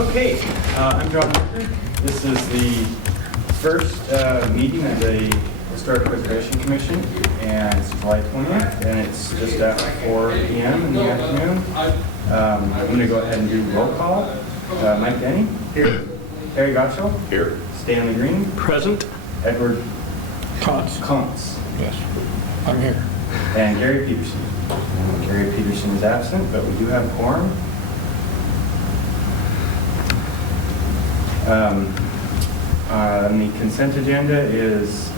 Okay, I'm John Richter. This is the first meeting of the Historic Preservation Commission, and it's July 20th, and it's just after 4 p.m. in the afternoon. I'm going to go ahead and do roll call. Mike Denny? Here. Harry Gottschall? Here. Stanley Green? Present. Edward Kuntz. Yes. I'm here. And Gary Peterson. Gary Peterson is absent, but we do have a quorum. On the consent agenda is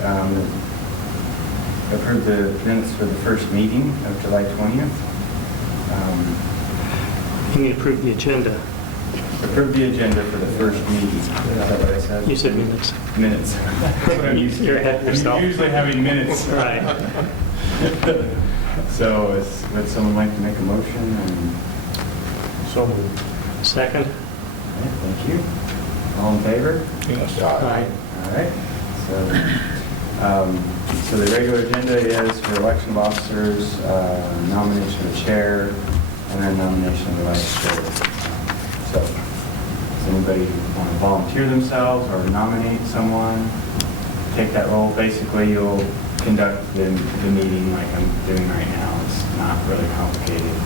approve the minutes for the first meeting of July 20th. You need to approve the agenda. Approve the agenda for the first meeting. Is that what I said? You said minutes. Minutes. You're ahead of yourself. I'm usually having minutes. Right. So would someone like to make a motion? And So moved. Second. okay, thank you. All in favor? Yes. Aye. All right. So the regular agenda is for election of officers, nomination of chair, and then nomination of the vice chair. So does anybody want to volunteer themselves or nominate someone? Take that role. Basically, you'll conduct the meeting like I'm doing right now. It's not really complicated.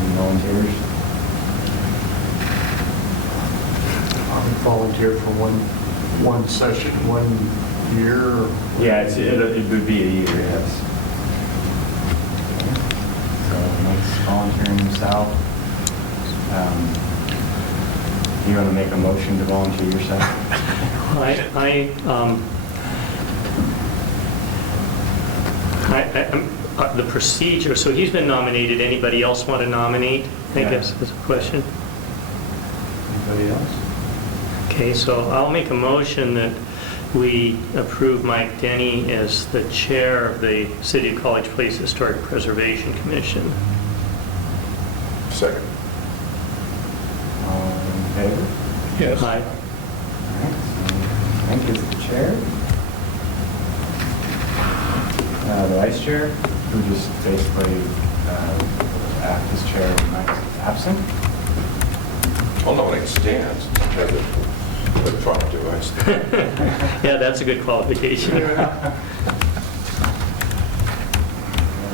Any volunteers? I'll volunteer for one session, 1 year. Yeah, it would be a year, yes. So Mike's volunteering himself. You want to make a motion to volunteer yourself? The procedure, so he's been nominated. Anybody else want to nominate? I think Yeah. that's the question. Anybody else? Okay, so I'll make a motion that we approve Mike Denny as the chair of the City of College Place Historic Preservation Commission. Second. All in favor? Yes. Aye. All right, so Mike is the chair. The vice chair, who just basically act as chair when Mike's absent. I'll nominate Stan, the front device. Yeah, that's a good qualification. All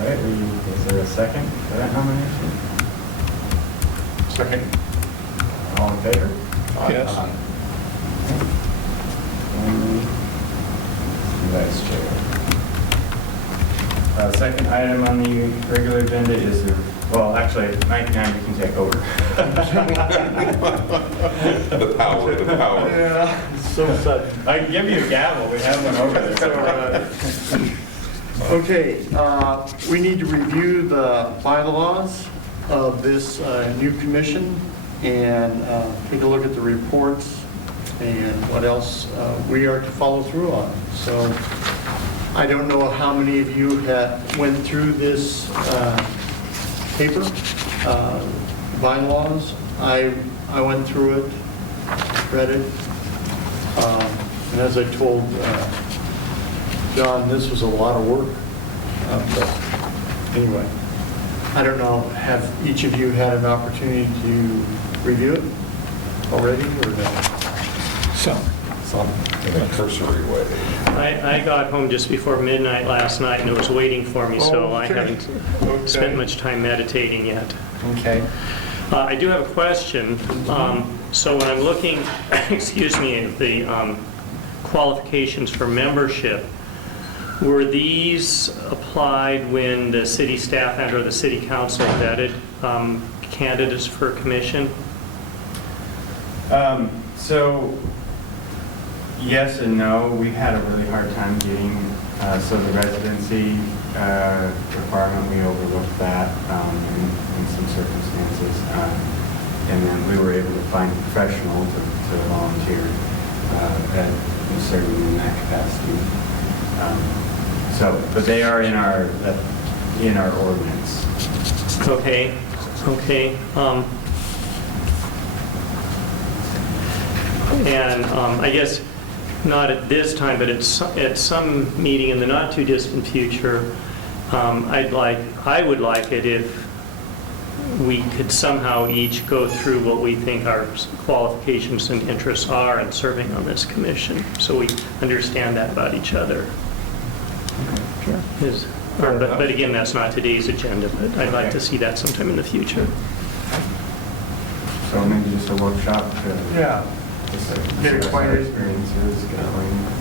right, is there a second for that nomination? Second. All in favor? Yes. Stanley, vice chair. Second item on the regular agenda is, well, actually, Mike, now you can take over. The power. Yeah, so sad. I can give you a gavel, we have one over there. Okay, we need to review the bylaws of this new commission and take a look at the reports and what else we are to follow through on. So I don't know how many of you went through this paper, bylaws. I went through it, read it, and as I told John, this was a lot of work. But anyway, I don't know, have each of you had an opportunity to review it already, or no? Some in a cursory way. I got home just before midnight last night and it was waiting for me, so I Okay. haven't spent much time meditating yet. Okay. I do have a question. So when I'm looking, excuse me, at the qualifications for membership, were these applied when the city staff and or the city council vetted candidates for commission? So, yes and no. We've had a really hard time getting, so the residency requirement, we overlooked that in some circumstances. And then we were able to find a professional to volunteer that was serving in that capacity. But they are in our ordinance. Okay. And I guess not at this time, but at some meeting in the not too distant future, I would like it if we could somehow each go through what we think our qualifications and interests are in serving on this commission, so we understand that about each other. But again, that's not today's agenda, but I'd like to see that sometime in the future. So maybe just a workshop to Yeah. just Get discuss our acquainted. experiences, get acquainted.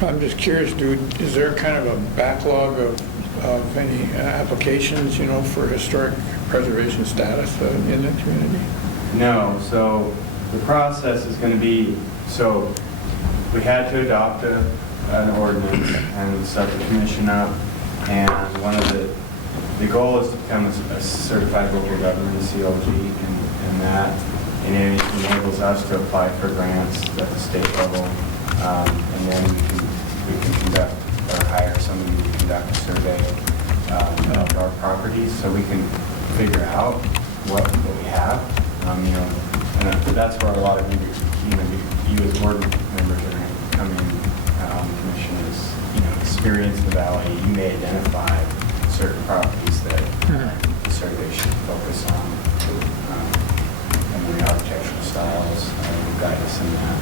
I'm just curious, dude, is there kind of a backlog of any applications, for historic preservation status in the community? No, so the process is going to be, so we had to adopt an ordinance and set the commission up, and one of the goal is to become a certified local government, a CLG, and that and it enables us to apply for grants at the state level, and then we can conduct or hire somebody to conduct a survey of our properties, so we can figure out what we have. And that's where a lot of you as board members are going to come in on the commission is, experience the valley. You may identify certain properties that the survey should focus on, and the architectural styles will guide us in that.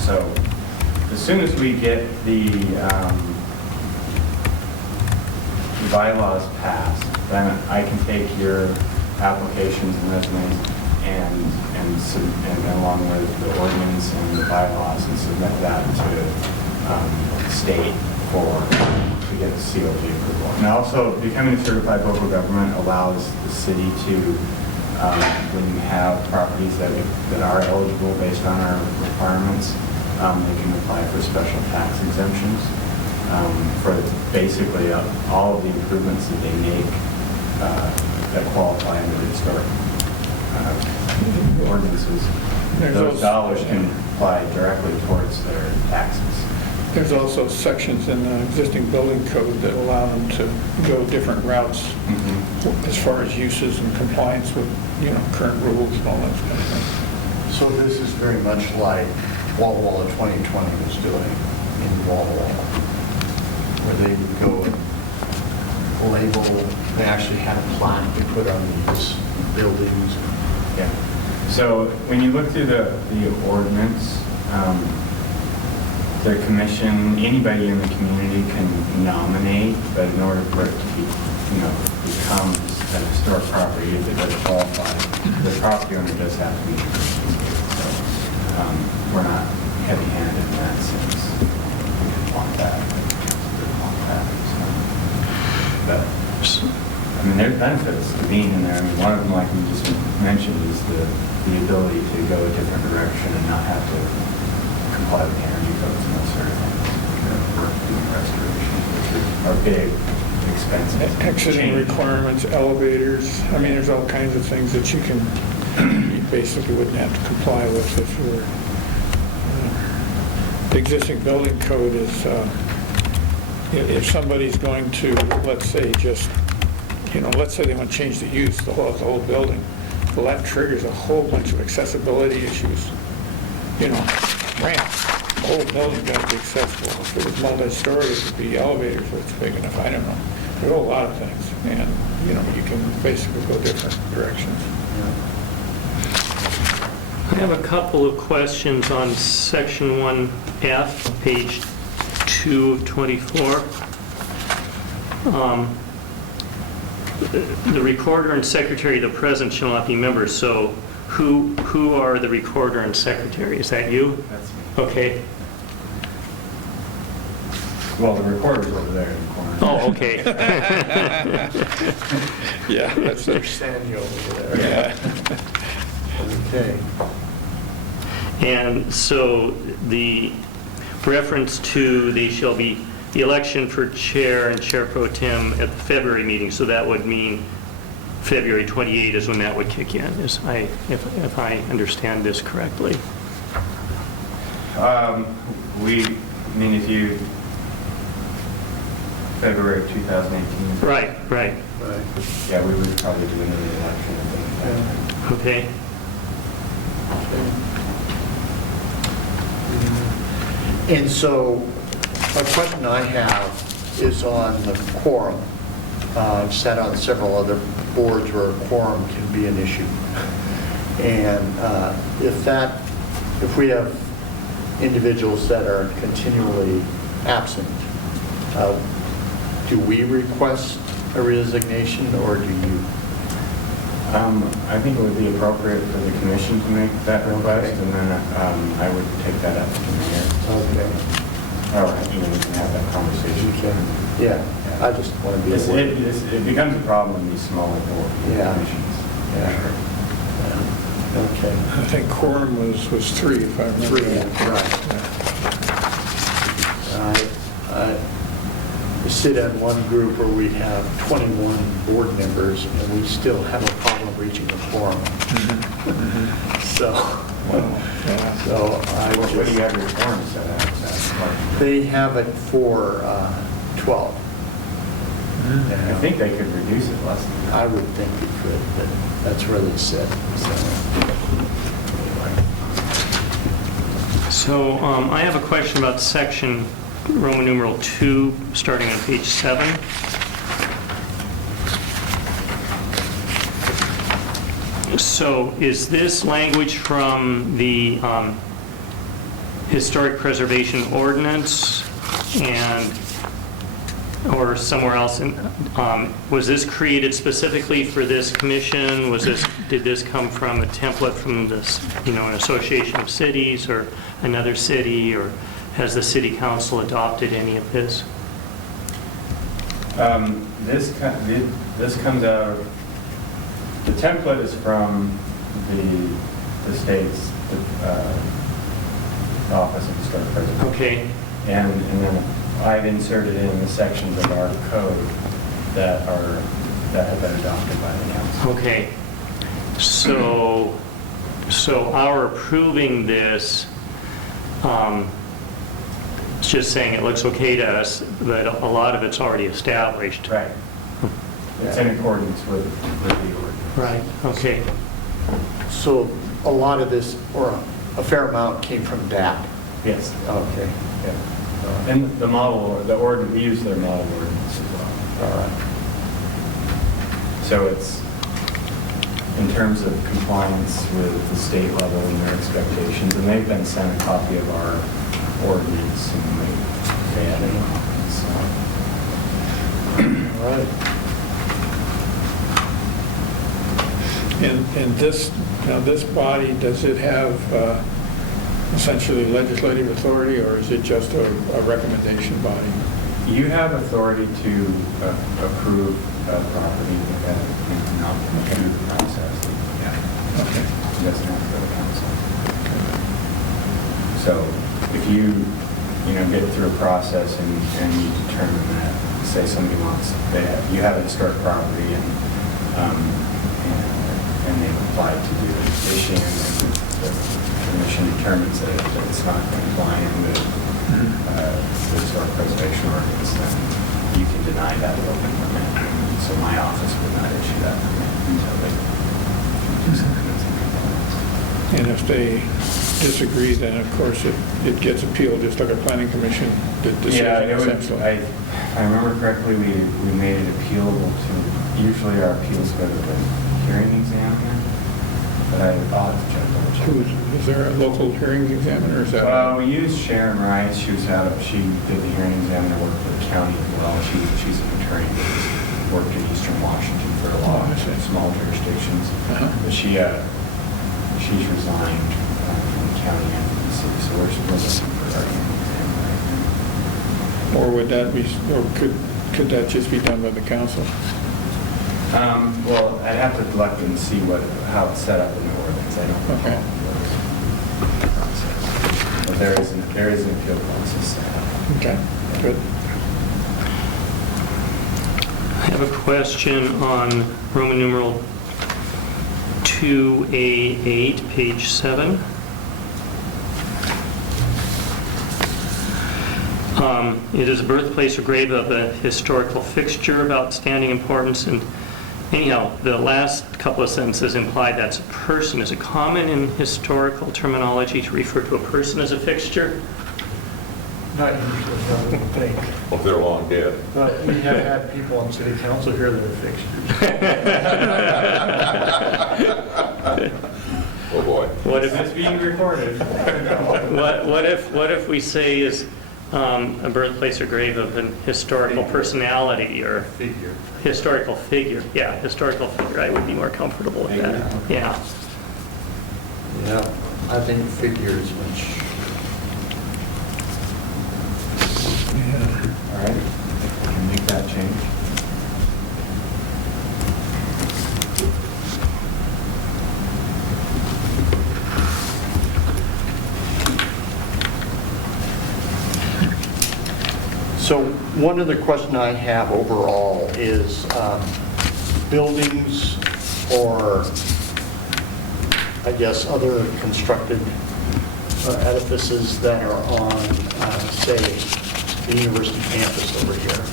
So as soon as we get the bylaws passed, then I can take your applications and resumes and along with the ordinance and the bylaws and submit that to state to get the COG approval. And also, becoming a certified local government allows the city to, when you have properties that are eligible based on our requirements, they can apply for special tax exemptions for basically all of the improvements that they make that qualify under the historic ordinances. Those dollars can apply directly towards their taxes. There's also sections in the existing building code that allow them to go different routes as far as uses and compliance with, current rules and all that kind of thing. So this is very much like Walla Walla 2020 was doing in Walla Walla, where they would go and label, they actually had a plaque they put on these buildings. Yeah. So when you look through the ordinance, the commission, anybody in the community can nominate, but in order for it to be, become a historic property, if it does qualify, the property owner does have to be. So we're not heavy-handed in that sense. We didn't want that. But there's benefits to being in there. One of them, like we just mentioned, is the ability to go a different direction and not have to comply with the energy codes and those sort of things. Work doing restoration, which are big, expensive. Exiting change. requirements, elevators, there's all kinds of things that you basically wouldn't have to comply with if you were. The existing building code is, if somebody's going to, let's say, let's say they want to change the use, the whole building, well, that triggers a whole bunch of accessibility issues. Ramps, the whole building's got to be accessible. If it was multi-story, it could be elevators if it's big enough, I don't know. There are a lot of things, and, you can basically go different directions. I have a couple of questions on section 1F, page 2 of 24. The recorder and secretary of the present shall not be members, so who are the recorder and secretary? Is that you? That's me. Okay. Well, the recorder's over there in the corner. Oh, okay. Yeah, that's There's Sandy over there. Okay. And so the reference to the election for chair and chair pro tem at the February meeting, so that would mean February 28 is when that would kick in, if I understand this correctly. If you, February of 2018. Right. Right. Yeah, we would probably do another election at that time. Okay. And so, a question I have is on the quorum. I've sat on several other boards where quorum can be an issue. And if we have individuals that are continually absent, do we request a resignation, or do you? I think it would be appropriate for the commission to make that request, and then I would take that up to the mayor. Okay. Or, you know, we can have that conversation. Yeah, I just want to be aware. It becomes a problem in these smaller board Yeah. commissions. Yeah. Okay. I think quorum was 3, if I remember. 3, right. I sit on one group where we have 21 board members, and we still have a problem reaching a quorum. So, Yeah. so I What do you just, have your form set at? they have it for 12. I think they could reduce it less than that. I would think we could, but that's where they sit. So I have a question about section Roman numeral 2, starting on page 7. So is this language from the Historic Preservation Ordinance or somewhere else? Was this created specifically for this commission? Did this come from a template from this, an association of cities or another city, or has the city council adopted any of this? This comes out of, the template is from the state's Office of Historic Preservation. Okay. And then I've inserted in the sections of our code that have been adopted by the council. Okay. So our approving this, it's just saying it looks okay to us, but a lot of it's already established. Right. It's in accordance with the ordinance. Right, okay. So a lot of this, or a fair amount, came from DAP. Yes. Okay. Yeah. And the we use their model ordinance as well. All right. So it's in terms of compliance with the state level and their expectations, and they've been sent a copy of our ordinance, and they had it on. All right. And this body, does it have essentially legislative authority, or is it just a recommendation body? You have authority to approve property not through the process. Yeah. Okay. It doesn't have to go to council. So if you get through a process and you determine that, say somebody you have a historic property and they've applied to do addition, and the commission determines that it's not complying with the historic preservation ordinance, then you can deny that building permit. So my office would not issue that permit until they do something that's in compliance. And if they disagree, then of course it gets appealed, just like a planning commission decision, essentially. If I remember correctly, we made it appealable to, usually our appeals go to the hearing examiner, but I'll have to check. Is there a local hearing examiner, or is that? Well, we used Sharon Rice. She did the hearing examiner work for the county as well. She's an attorney who's worked in Eastern Washington for a lot of small jurisdictions. But she's resigned from the county and the city, so we're looking for our hearing examiner right now. Or would that be, or could that just be done by the council? Well, I'd have to look and see how it's set up in the ordinance. I don't know. Okay. The process. But there is an appeal process set up. Okay, good. I have a question on Roman numeral 2A8, page 7. It is a birthplace or grave of a historical fixture of outstanding importance. And anyhow, the last couple of sentences imply that's a person. Is it common in historical terminology to refer to a person as a fixture? Not usually, I wouldn't think. Well, if they're long dead. But we have had people on city council here that are fixtures. Oh, boy. What if, It's being recorded. what if we say is a birthplace or grave of an historical personality or Figure. historical figure? Yeah, historical figure, I would be more comfortable with that. Yeah. Yeah, I think figure is much. All right, I can make that change. So one other question I have overall is buildings or, I guess, other constructed edifices that are on, say, the university campus over here.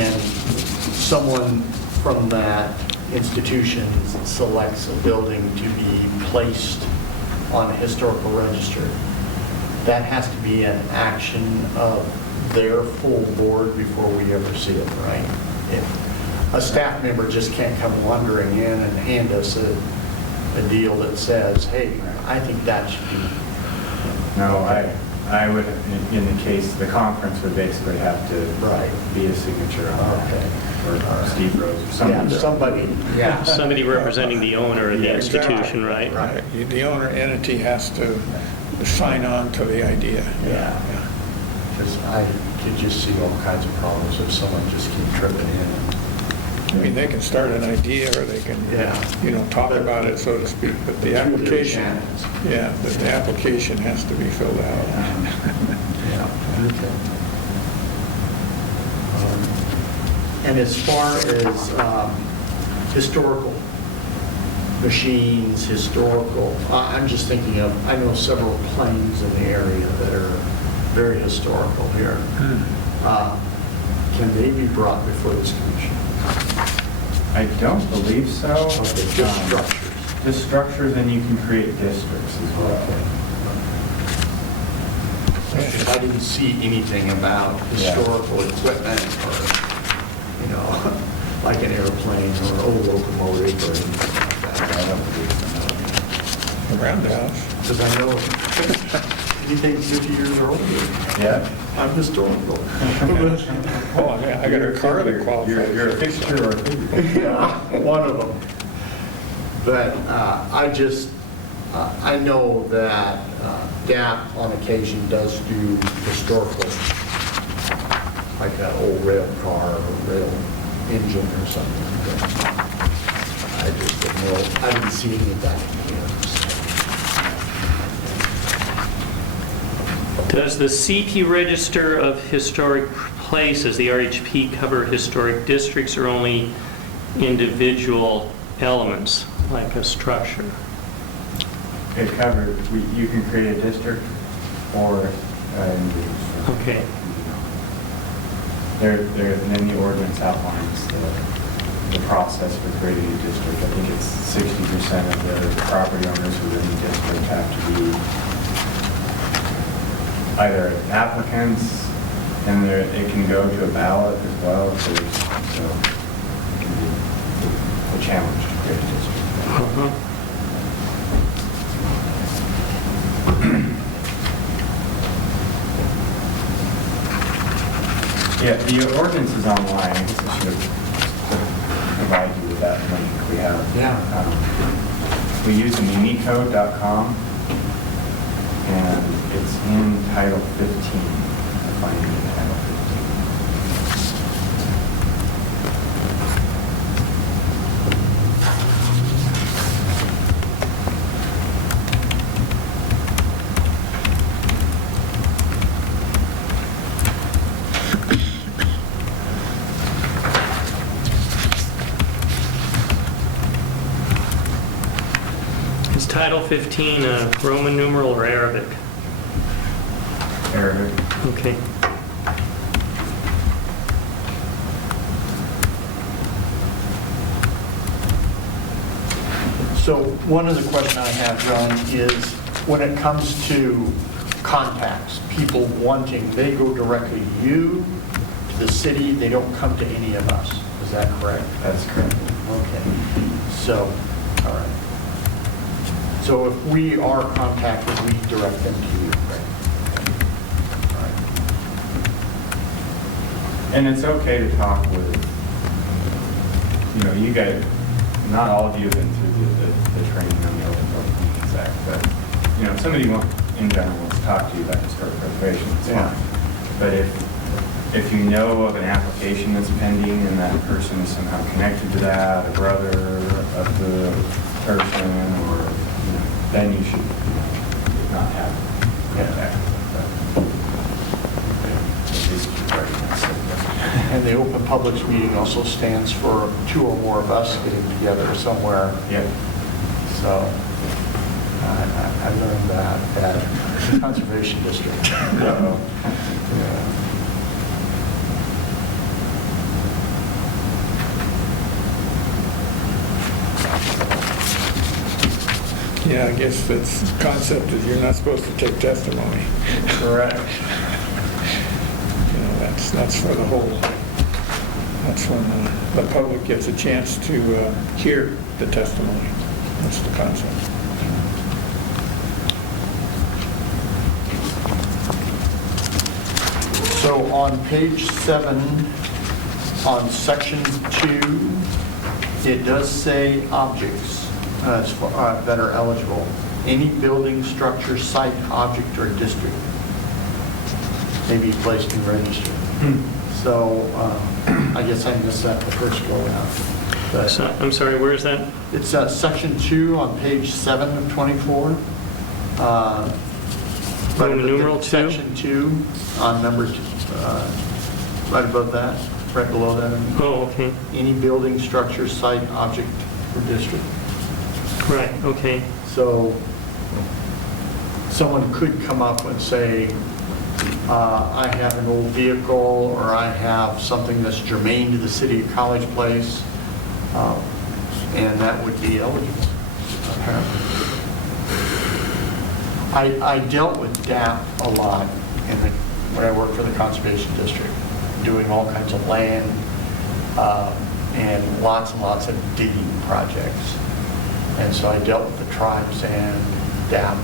And someone from that institution selects a building to be placed on a historical register. That has to be an action of their full board before we ever see it, right? If a staff member just can't come wandering in and hand us a deal that says, hey, I think that should be. No, I would, in the case, the conference would basically have to Right. be a signature on Okay. that, or Steve Rose, or Yeah, somebody. somebody, yeah. Somebody representing the owner of the Yeah, institution, right? Right. The owner entity has to sign on to the idea. Yeah. Because I could just see all kinds of problems if someone just keep tripping in. I mean, they can start an idea, or they can, Yeah. talk about it, so to speak, but the application, the application has to be filled out. Yeah, okay. And as far as historical machines, I'm just thinking of, I know several planes in the area that are very historical here. Can they be brought before this commission? I don't believe so. Okay, just structures. Just structures, and you can create districts as well. Because I didn't see anything about historical equipment or, like an airplane or an old locomotive or anything like I that. don't believe A roundhouse. Because I know anything 50 years or older, so. Yeah? I'm historical. Oh, I got a car that qualifies. You're a fixture or a figure. Yeah, one of them. But I know that DAP on occasion does do historical, like an old rail car or rail engine or something. But I just didn't know, I didn't see any of that here. Does the CP Register of Historic Places, the RHP, cover historic districts or only individual elements, like a structure? It covers, you can create a district or individual. Okay. And then the ordinance outlines the process for creating a district. I think it's 60% of the property owners within the district have to be either applicants, and it can go to a ballot as well, so it can be a challenge to create a district. Yeah, the ordinance is online. I guess I should provide you with that link we have. Yeah. We use mimicode.com, and it's in Title 15. I find it in Title 15. Is Title 15 a Roman numeral or Arabic? Arabic. Okay. So one of the questions I have, John, is when it comes to contacts, people wanting, they go directly to you, to the city, they don't come to any of us. Is that correct? That's correct. Okay. So, all right. So if we are contacted, we direct them to you, right? All right. And it's okay to talk with, you guys, not all of you have been through the training on the Open Public Meetings Act, but, if somebody in general wants to talk to you about historic preservation, it's Yeah. fine. But if you know of an application that's pending and that person is somehow connected to that, a brother of the person, or, then you should not have contact with them. At least regarding that. And the Open Publics Meeting also stands for two or more of us getting together somewhere. Yep. So I learned that at the Conservation District. Yeah. Yeah, I guess that's the concept is you're not supposed to take testimony. Correct. That's for the whole, that's when the public gets a chance to hear the testimony. That's the concept. So on page 7, on section 2, it does say objects that are eligible. Any building, structure, site, object, or district may be placed in registry. So I guess I missed that the first go around. But So, I'm sorry, where is that? it's section 2 on page 7 of 24. Right In above numeral 2? Section 2 on number, right above that, right below that. Oh, okay. Any building, structure, site, object, or district. Right, okay. So someone could come up and say, I have an old vehicle, or I have something that's germane to the city of College Place, and that would be eligible, apparently. I dealt with DAP a lot when I worked for the Conservation District, doing all kinds of land and lots of digging projects. And so I dealt with the tribes and DAP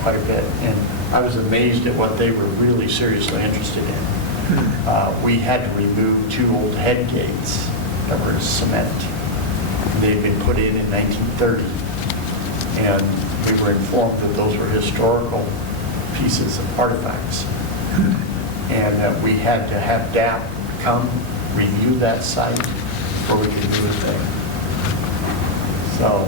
quite a bit, and I was amazed at what they were really seriously interested in. We had to remove 2 old head gates that were cement. They'd been put in 1930, and we were informed that those were historical pieces of artifacts, and that we had to have DAP come review that site before we could do a thing. So,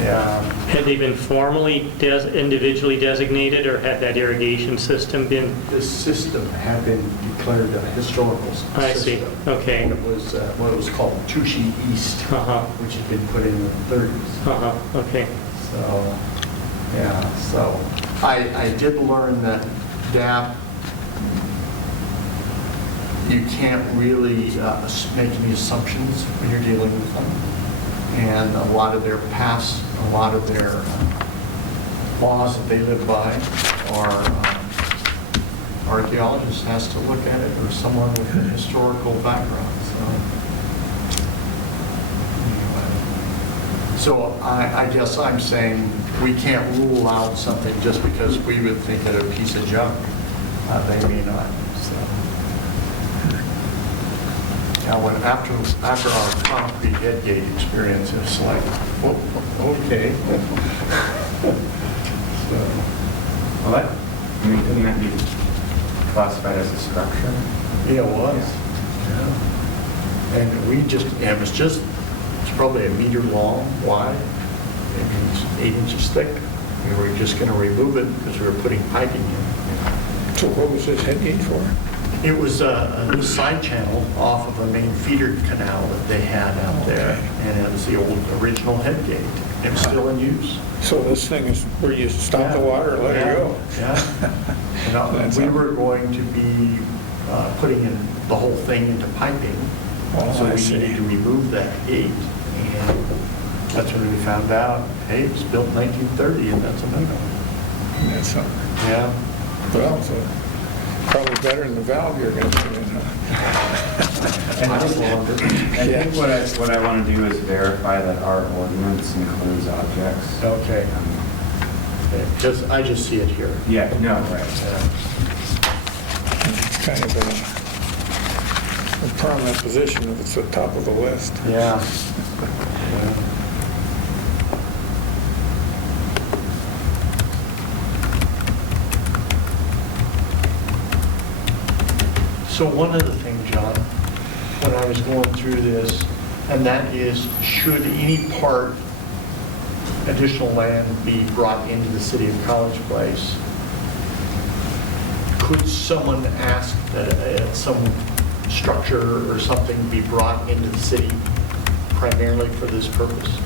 yeah. Had they been formally individually designated, or had that irrigation system been? The system had been declared a historical system. I see, okay. And it was what was called Tushy East, Uh-huh, which had been put in the 30s. uh-huh, okay. So, yeah, so I did learn that DAP, you can't really make any assumptions when you're dealing with them. And a lot of their laws that they live by, or archaeologist has to look at it, or someone with a historical background. So I guess I'm saying we can't rule out something just because we would think it a piece of junk. They may not. So. Now, after our concrete headgate experience, it's like, oh, okay. Well, couldn't that be classified as a structure? Yeah, it was. Yeah. And it's probably a meter long, wide, and it's 8 inches thick. We were just going to remove it because we were putting piping in. So what was this headgate for? It was a new side channel off of a main feeder canal that they had out there, and it was the old original head gate. It's still in use. So this thing is where you stop the water and let it go? Yeah. We were going to be putting in the whole thing into piping, so I we see. needed to remove that gate. And that's when we found out, hey, it was built in 1930, and that's a no-no. in that summer. Yeah. Well, so probably better than the valve you're going to put in, huh? I think what I want to do is verify that our ordinance includes objects. Okay. I just see it here. Yeah, no, right. It's kind of a prominent position if it's the top of the list. Yeah. So one other thing, John, when I was going through this, and that is, should any part, additional land be brought into the city of College Place, could someone ask that some structure or something be brought into the city primarily for this purpose?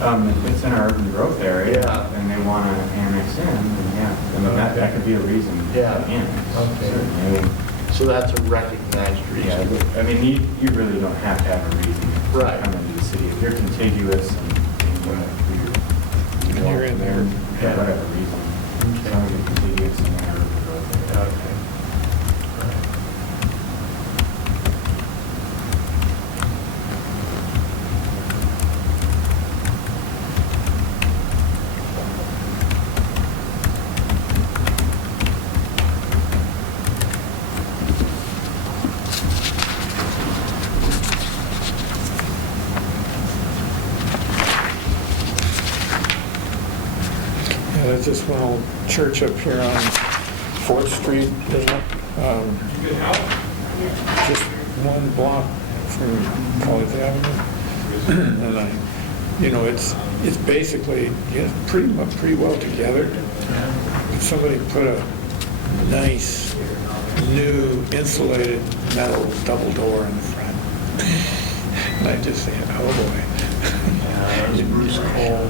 If it's in our urban growth area Yeah. and they want to annex in, then yeah, I mean, that could be a reason to Yeah. annex. Okay. Certainly. I mean, So that's a recognized yeah, reason. I mean, you really don't have to have a reason Right. to come into the city. If you're contiguous and you You're in there. for whatever reason, as long as you're contiguous in our urban growth area. Okay. Yeah, there's this one old church up here on 4th Street, isn't it? Just one block from College Avenue. And it's basically, pretty well together. Somebody put a nice, new insulated metal double door in the front. And I just think, oh boy. Bruce Cole.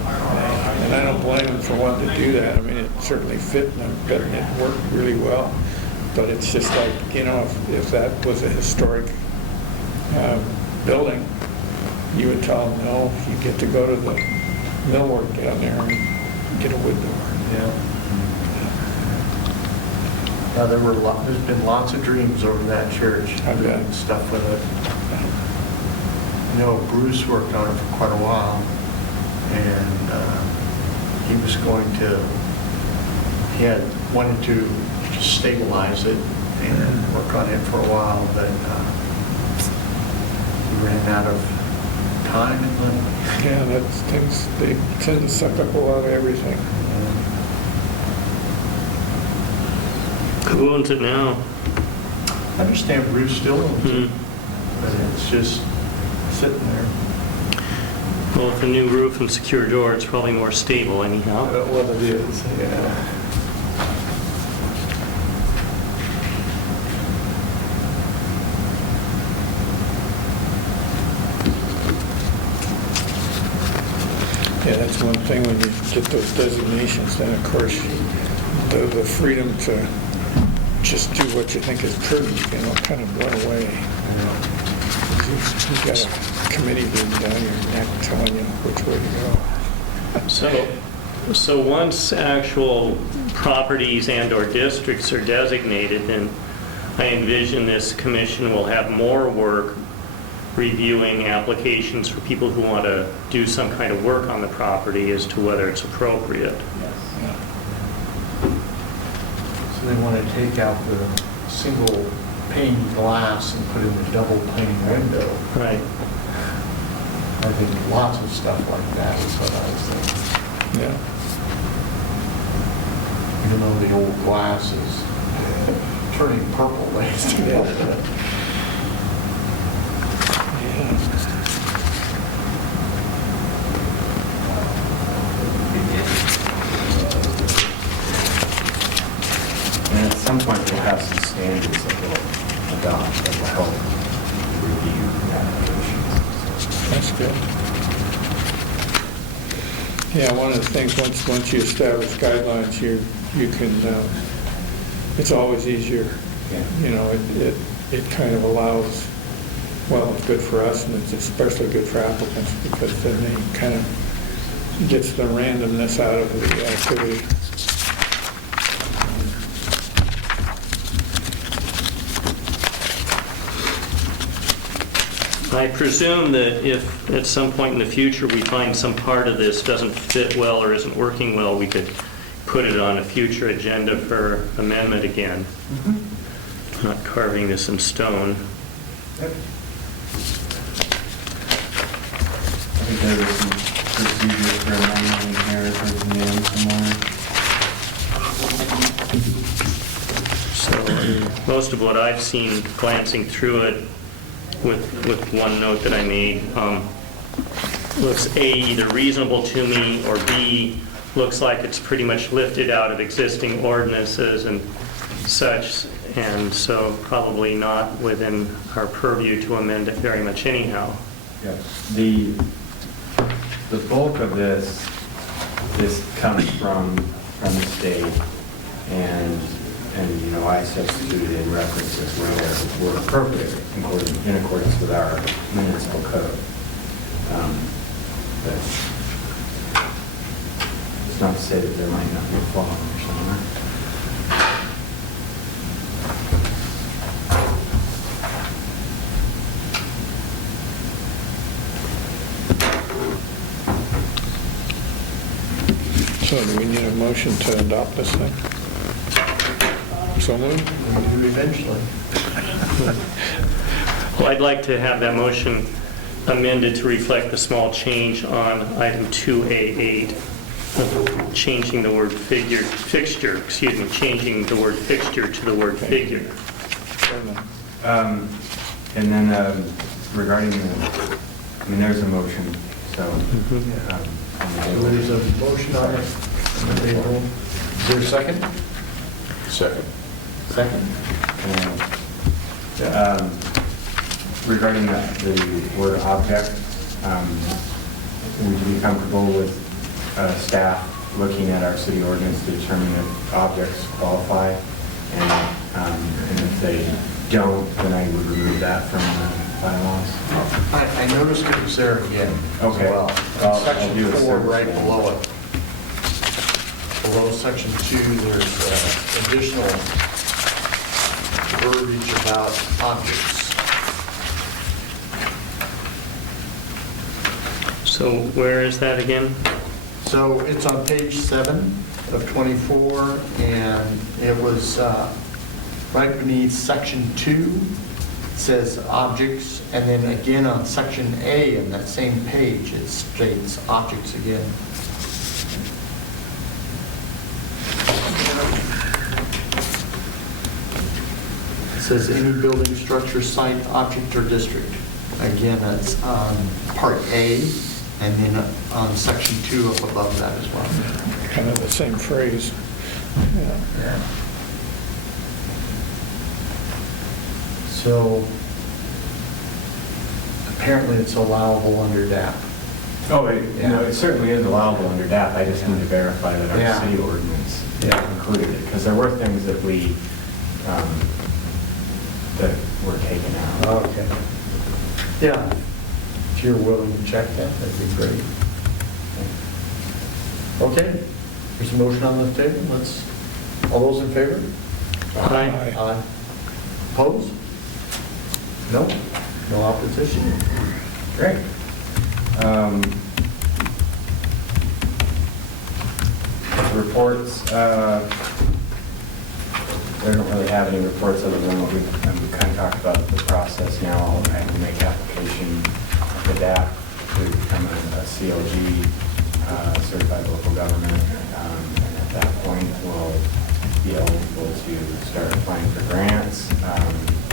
And I don't blame him for wanting to do that. I mean, it certainly fit and I bet it worked really well. But it's just like, if that was a historic building, you would tell them, no, you get to go to the millwork down there and get a wood door. Yeah. Now, there's been lots of dreams over that church, I bet. doing stuff with it. I know Bruce worked on it for quite a while, and he was he had wanted to just stabilize it and work on it for a while, but he ran out of time and money. Yeah, that's things, they tend to suck up a lot of everything. Who owns it now? I understand Bruce still owns it, Hmm. but it's just sitting there. Well, with a new roof and secure door, it's probably more stable anyhow. What it is, yeah. Yeah, that's one thing when you get those designations, then of course, the freedom to just do what you think is prudent, kind of run away. You've got a committee breathing down your neck telling you which way to go. So once actual properties and/or districts are designated, then I envision this commission will have more work reviewing applications for people who want to do some kind of work on the property as to whether it's appropriate. So they want to take out the single pane glass and put in the double pane window. Right. I think lots of stuff like that is what I was thinking. Yeah. Even though the old glass is turning purple, they still. Yeah. And at some point, we'll have some standards that we'll adopt that will help review applications. That's good. Yeah, one of the things, once you establish guidelines, you can, it's always easier. Yeah. It kind of allows, well, it's good for us, and it's especially good for applicants, because then they kind of gets the randomness out of the activity. I presume that if at some point in the future we find some part of this doesn't fit well or isn't working well, we could put it on a future agenda for amendment again. Not carving this in stone. Yep. I think there was some procedures for amendment in here towards the end somewhere. So most of what I've seen glancing through it with one note that I made, looks A, either reasonable to me, or B, looks like it's pretty much lifted out of existing ordinances and such, and so probably not within our purview to amend it very much anyhow. Yeah. The bulk of this comes from the state, and you know, I substituted in references where appropriate in accordance with our municipal code. But it's not to say that there might not be a flaw in there somewhere. So do we need a motion to adopt this thing? So moved? We do eventually. Well, I'd like to have that motion amended to reflect the small change on item 2A8, changing the word fixture, changing the word fixture to the word figure. And then regarding there's a motion, so. So there's a motion on it. Is there a second? Second. Second. Regarding the word object, would you be comfortable with staff looking at our city ordinance to determine if objects qualify? And if they don't, then I would remove that from the bylaws. I noticed it was there again as Okay. well. I'll Section do a 4, search right then. below it. Below section 2, there's additional verbiage about objects. So where is that again? So it's on page 7 of 24, and it was right beneath section 2. It says objects, and then again on section A in that same page, it states objects again. It says any building, structure, site, object, or district. Again, that's on part A, and then on section 2 up above that as well. Kind of the same phrase. Yeah. Yeah. So apparently it's allowable under DAP. Oh, it certainly is allowable under DAP. I just need to verify that our Yeah. city ordinance Yeah. included it, because there were things that that were taken out. Okay. Yeah. If you're willing to check that, that'd be great. Okay. There's a motion on the table. All those in favor? Aye. Aye. Opposed? No? No opposition? Great. Reports, I don't really have any reports other than what we've kind of talked about the process now. I have to make application to DAP to become a CLG, certified local government. And at that point, we'll be eligible to start applying for grants.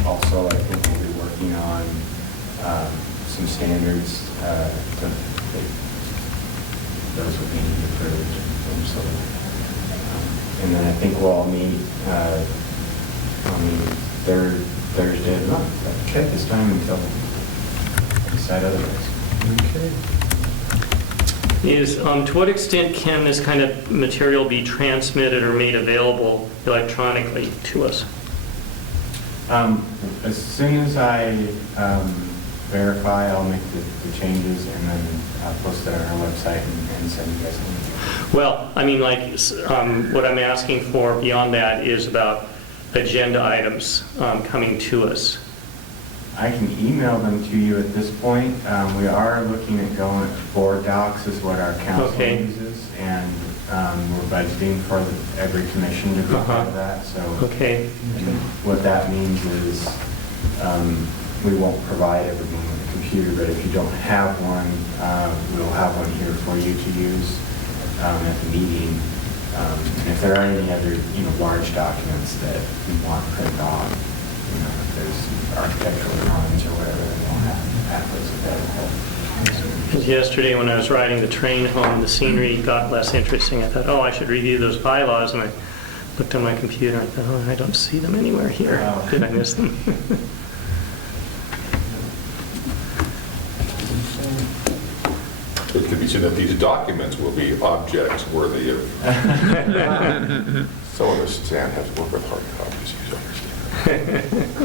Also, I think we'll be working on some standards those would be approved. So, and then I think we'll all meet Thursday of the month. Okay, this time until I decide otherwise. Okay. To what extent can this kind of material be transmitted or made available electronically to us? As soon as I verify, I'll make the changes and then I'll post it on our website and send you guys a link. Well, I mean, like, what I'm asking for beyond that is about agenda items coming to us. I can email them to you at this point. We are looking at going, board docs is what our council Okay. uses, and we're budgeting for every commission to be part of that, so. Okay. And what that means is, we won't provide everyone with a computer, but if you don't have one, we'll have one here for you to use at the meeting. And if there are any other, large documents that you want printed off, if there's architectural drawings or whatever, then we'll have those available. Because yesterday when I was riding the train home, the scenery got less interesting. I thought, oh, I should review those bylaws, and I looked on my computer, and I thought, oh, I don't see them anywhere here. Wow. Did I miss them? It could be said that these documents will be objects worthy of. So understand, have to work with hard copies, you understand.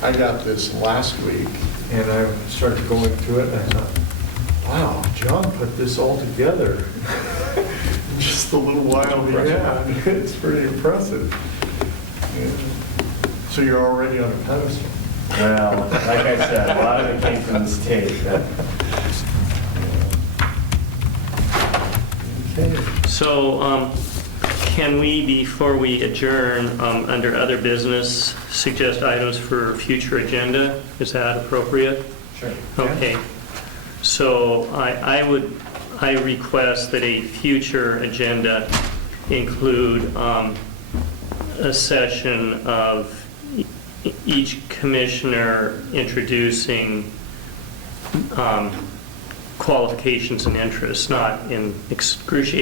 I got this last week, and I started going through it, and I thought, wow, John put this all together in just the little while he had. It's pretty impressive. Yeah. So you're already on a pedestal. Well, like I said, a lot of it came from this tape. Okay. So, can we, before we adjourn, under other business, suggest items for future agenda? Is that appropriate? Sure. Okay. So I request that a future agenda include a session of each commissioner introducing qualifications and interests, not in excruciating